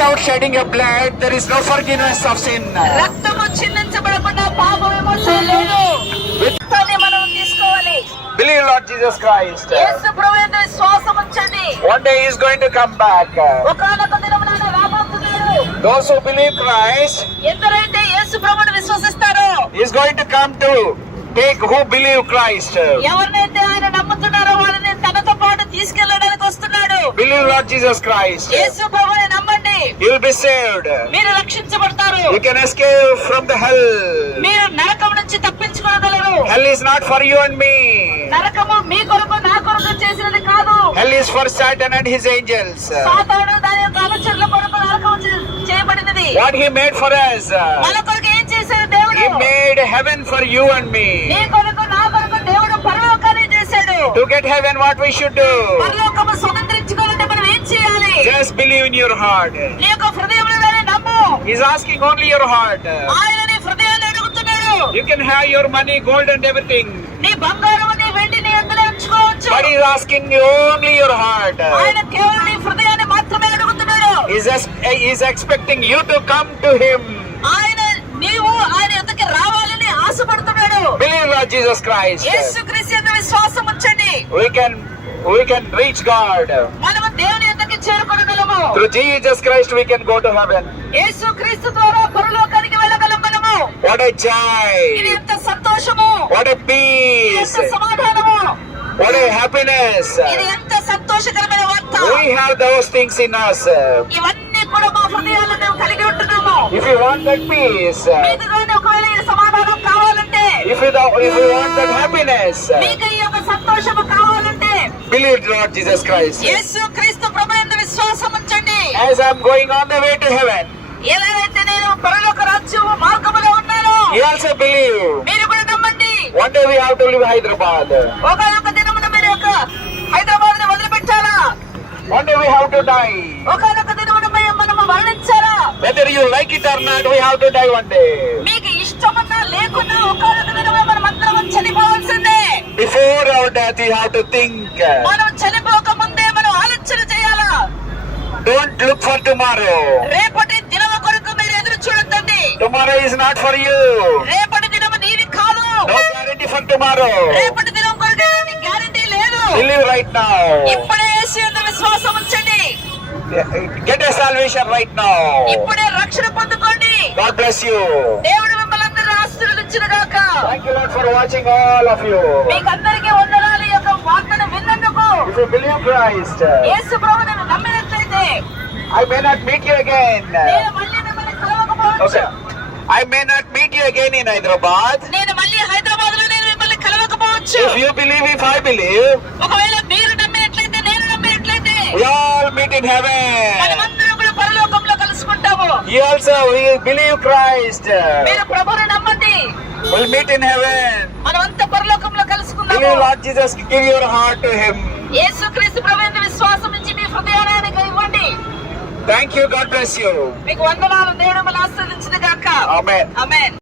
without shedding your blood, there is no forgiveness of sin. రక్తము చిందించబడకుండా పాప విమోచన లేదు. రక్తాన్ని మనం తీసుకోవాలి. Believe Lord Jesus Christ. యేసు ప్రభువునందు విశ్వాసం ఉంచండి. One day He is going to come back. ఒకానొక దినమున ఆయన రాబోతున్నాడు. Those who believe Christ, ఎందరైతే యేసు ప్రభువును విశ్వసిస్తారో, He is going to come to take who believe Christ. ఎవరినైతే ఆయన నమ్ముతున్నారో వాళ్ళని తనతో పాటు తీసుకెళ్ళడానికి వస్తున్నాడు. Believe Lord Jesus Christ. యేసు ప్రభువుని నమ్మండి. You will be saved. మీరు రక్షించబడతారు. You can escape from the hell. మీరు నరకం నుంచి తప్పించుకోగలరు. Hell is not for you and me. నరకము మీ కొరకు నా కొరకు చేసినది కాదు. Hell is for Satan and his angels. సాతాను దాని యొక్క అనుచరుల కొరకు నరకం చేయబడినది. What he made for us. మన కొరకు ఏం చేశాడు దేవుడు? He made heaven for you and me. నీ కొరకు నా కొరకు దేవుడు పరలోకాన్ని చేశాడు. To get heaven, what we should do? పరలోకము స్వతంత్రించుకోవాలంటే మనం ఏం చేయాలి? Just believe in your heart. నీ యొక్క హృదయంలోనే నమ్ము. He's asking only your heart. ఆయన నీ హృదయాన్ని అడుగుతున్నాడు. You can have your money, gold and everything. నీ బంగారం నీ వెండి నీ అందులో ఉంచుకోవచ్చు. But he's asking you only your heart. ఆయన కేవలం నీ హృదయాన్ని మాత్రమే అడుగుతున్నాడు. He's expecting you to come to him. ఆయన నీవు ఆయన యొద్దకు రావాలని ఆశపడుతున్నాడు. Believe Lord Jesus Christ. యేసుక్రీస్తు యందు విశ్వాసం ఉంచండి. We can reach God. మనము దేవుని యొద్దకు చేరుకోగలము. Through Jesus Christ we can go to heaven. యేసుక్రీస్తు ద్వారా పరలోకానికి వెళ్ళగలం మనము. What a joy. ఇది ఎంత సంతోషము. What a peace. ఎంత సమాధానము. What a happiness. ఇది ఎంత సంతోషకరమైన వార్త. We have those things in us. ఇవన్నీ కూడా మా హృదయాల్లో మేము కలిగి ఉంటున్నాము. If you want that peace, మీకుగాని ఒకవేళ ఈ సమాధానం కావాలంటే, if you want that happiness, మీకు ఈ యొక్క సంతోషము కావాలంటే, believe Lord Jesus Christ. యేసుక్రీస్తు ప్రభువునందు విశ్వాసం ఉంచండి. As I'm going on the way to heaven, ఎలాగైతే నేను పరలోక రాజ్యము మార్గములో ఉన్నానో, you also believe. మీరు కూడా నమ్మండి. One day we have to leave Hyderabad. ఒకనొక దినమున మీరు యొక్క హైదరాబాద్ ని వదిలిపెట్టాలా? One day we have to die. ఒకనొక దినమున మనము మరణించాలా? Whether you like it or not, we have to die one day. మీకు ఇష్టమన్నా లేకున్నా ఒకనొక దినమున మనం అందరం చనిపోవాల్సిందే. Before our death, you have to think. మనం చనిపోక ముందే మనం ఆలోచన చేయాలా? Don't look for tomorrow. రేపటి దినము కొరకు మీరు ఎదురు చూడొద్దండి. Tomorrow is not for you. రేపటి దినము నీది కాదు. No guarantee for tomorrow. రేపటి దినం కొరకు నీకు గ్యారెంటీ లేదు. Believe right now. ఇప్పుడే యేసు యందు విశ్వాసం ఉంచండి. Get a salvation right now. ఇప్పుడే రక్షణ పొందుకోండి. God bless you. దేవుడు మిమ్మల్ని అందరినీ ఆశీర్వదించునుగాక. Thank you Lord for watching all of you. మీకందరికీ వందనాలు. ఈ యొక్క వార్తను విన్నందుకు. If you believe Christ, యేసు ప్రభువుని నమ్మినట్లయితే I may not meet you again. నేను మళ్ళీ మిమ్మల్ని కలవకపోవచ్చు. Okay. I may not meet you again in Hyderabad. నేను మళ్ళీ హైదరాబాద్ లో నేను మిమ్మల్ని కలవకపోవచ్చు. If you believe, if I believe, ఒకవేళ మీరు నమ్మినట్లయితే నేను నమ్మినట్లయితే we all meet in heaven. మనమందరం కూడా పరలోకంలో కలుసుకుంటాము. You also will believe Christ. మీరు ప్రభువుని నమ్మండి. We'll meet in heaven. మనమంతా పరలోకంలో Believe కలుసుకుందాము. Lord Jesus, give your heart to Him. యేసుక్రీస్తు ప్రభువుని విశ్వాసం ఉంచి మీ హృదయాన్ని ఇవ్వండి. Thank you. God bless you. మీకు వందనాలు. దేవుడు మిమ్మల్ని ఆశీర్వదించును గాక. Amen. ఆమేన్.